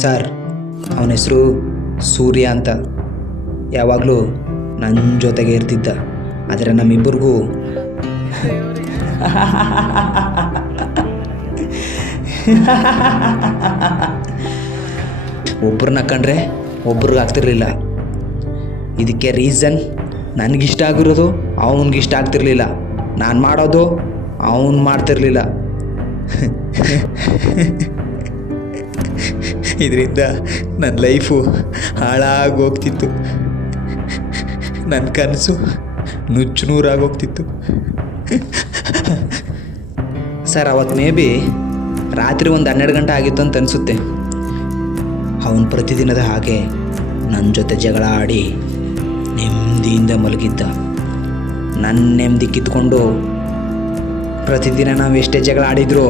Sir, ಅವನ ಹೆಸರು ಸೂರ್ಯ ಅಂತ. ಯಾವಾಗಲೂ ನನ್ನ ಜೊತೆಗೆ ಇರ್ತಿದ್ದ. ಆದರೆ ನಮ್ಮಿಬ್ಬರಿಗೂ ಒಬ್ರನ್ನ ಕಂಡ್ರೆ ಒಬ್ರಿಗೆ ಆಗ್ತಿರ್ಲಿಲ್ಲ. ಇದಕ್ಕೆ ರೀಸನ್, ನನಗಿಷ್ಟ ಆಗಿರೋದು ಅವನಿಗಿಷ್ಟ ಆಗ್ತಿರ್ಲಿಲ್ಲ, ನಾನು ಮಾಡೋದು ಅವನು ಮಾಡ್ತಿರ್ಲಿಲ್ಲ. ಇದರಿಂದ ನನ್ನ ಲೈಫು ಹಾಳಾಗೋಗ್ತಿತ್ತು, ನನ್ನ ಕನಸು ನುಚ್ಚು ನೂರಾಗೋಗ್ತಿತ್ತು. ಸರ್, ಅವತ್ತು ಮೇ ಬಿ ರಾತ್ರಿ ಒಂದು 12 ಗಂಟೆ ಆಗಿತ್ತು ಅಂತ ಅನಿಸುತ್ತೆ. ಅವನು ಪ್ರತಿದಿನದ ಹಾಗೆ ನನ್ನ ಜೊತೆ ಜಗಳ ಆಡಿ ನೆಮ್ಮದಿಯಿಂದ ಮಲಗಿದ್ದ. ನನ್ನ ನೆಮ್ಮದಿ ಕಿತ್ಕೊಂಡು ಪ್ರತಿದಿನ ನಾವು ಎಷ್ಟೇ ಜಗಳ ಆಡಿದ್ರು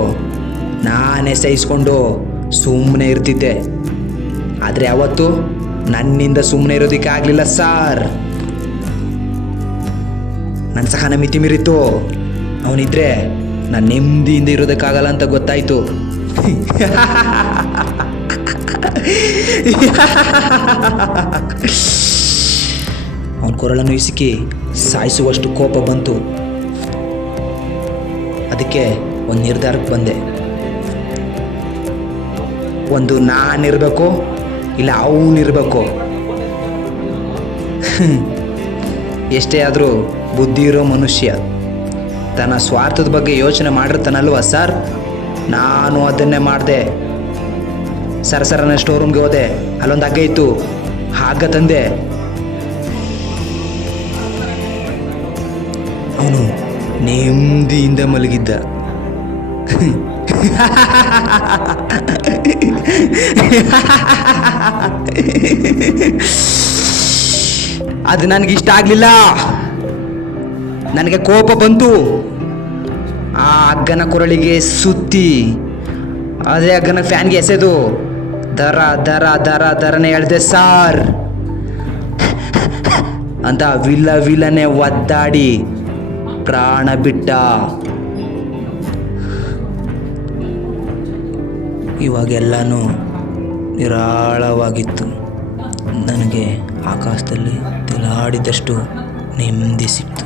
ನಾನೇ ಸಹಿಸ್ಕೊಂಡು ಸುಮ್ಮನೆ ಇರ್ತಿದ್ದೆ. ಆದರೆ ಅವತ್ತು ನನ್ನಿಂದ ಸುಮ್ಮನೆ ಇರೋದಕ್ಕೆ ಆಗಲಿಲ್ಲ ಸರ್. ನನ್ನ ಸಹನ ಮಿತಿ ಮೀರಿತ್ತು. ಅವನಿದ್ರೆ ನಾನು ನೆಮ್ಮದಿಯಿಂದ ಇರೋದಕ್ಕಾಗಲ್ಲ ಅಂತ ಗೊತ್ತಾಯಿತು. ಅವನ ಕೊರಳನ್ನು ಇಸುಕಿ ಸಾಯಿಸುವಷ್ಟು ಕೋಪ ಬಂತು. ಅದಕ್ಕೆ ಒಂದು ನಿರ್ಧಾರಕ್ಕೆ ಬಂದೆ. ಒಂದು ನಾನಿರಬೇಕು, ಇಲ್ಲ ಅವನಿರಬೇಕು. ಎಷ್ಟೇ ಆದರೂ ಬುದ್ಧಿ ಇರೋ ಮನುಷ್ಯ ತನ್ನ ಸ್ವಾರ್ಥದ ಬಗ್ಗೆ ಯೋಚನೆ ಮಾಡಿರ್ತಾನಲ್ವ ಸರ್. ನಾನು ಅದನ್ನೇ ಮಾಡಿದೆ. ಸರಸರನ ಸ್ಟೋರ್ ರೂಮ್ಗೆ ಹೋದೆ. ಅಲ್ಲೊಂದು ಹಗ್ಗ ಇತ್ತು, ಹಗ್ಗ ತಂದೆ. ಅವನು ನೆಮ್ಮದಿಯಿಂದ ಮಲಗಿದ್ದ. ಅದು ನನಗಿಷ್ಟ ಆಗಲಿಲ್ಲ. ನನಗೆ ಕೋಪ ಬಂತು. ಆ ಹಗ್ಗನ ಕೊರಳಿಗೆ ಸುತ್ತಿ ಅದೇ ಹಗ್ಗನ ಫ್ಯಾನ್ಗೆ ಎಸೆದು ದರ ದರ ದರ ದರನೆ ಹೇಳ್ದೆ ಸಾರ್ ಅಂತ ವಿಲನೆ ಒದ್ದಾಡಿ ಪ್ರಾಣ ಬಿಟ್ಟ. ಇವಾಗೆಲ್ಲನೂ ನಿರಾಳವಾಗಿತ್ತು. ನನಗೆ ಆಕಾಶದಲ್ಲಿ ತೇಲಾಡಿದಷ್ಟು ನೆಮ್ಮದಿ ಸಿಕ್ತು.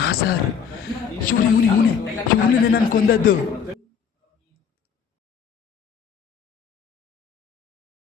ಹಾಂ ಸರ್, ಇವನೇ ನಾನು ಕೊಂದದ್ದು.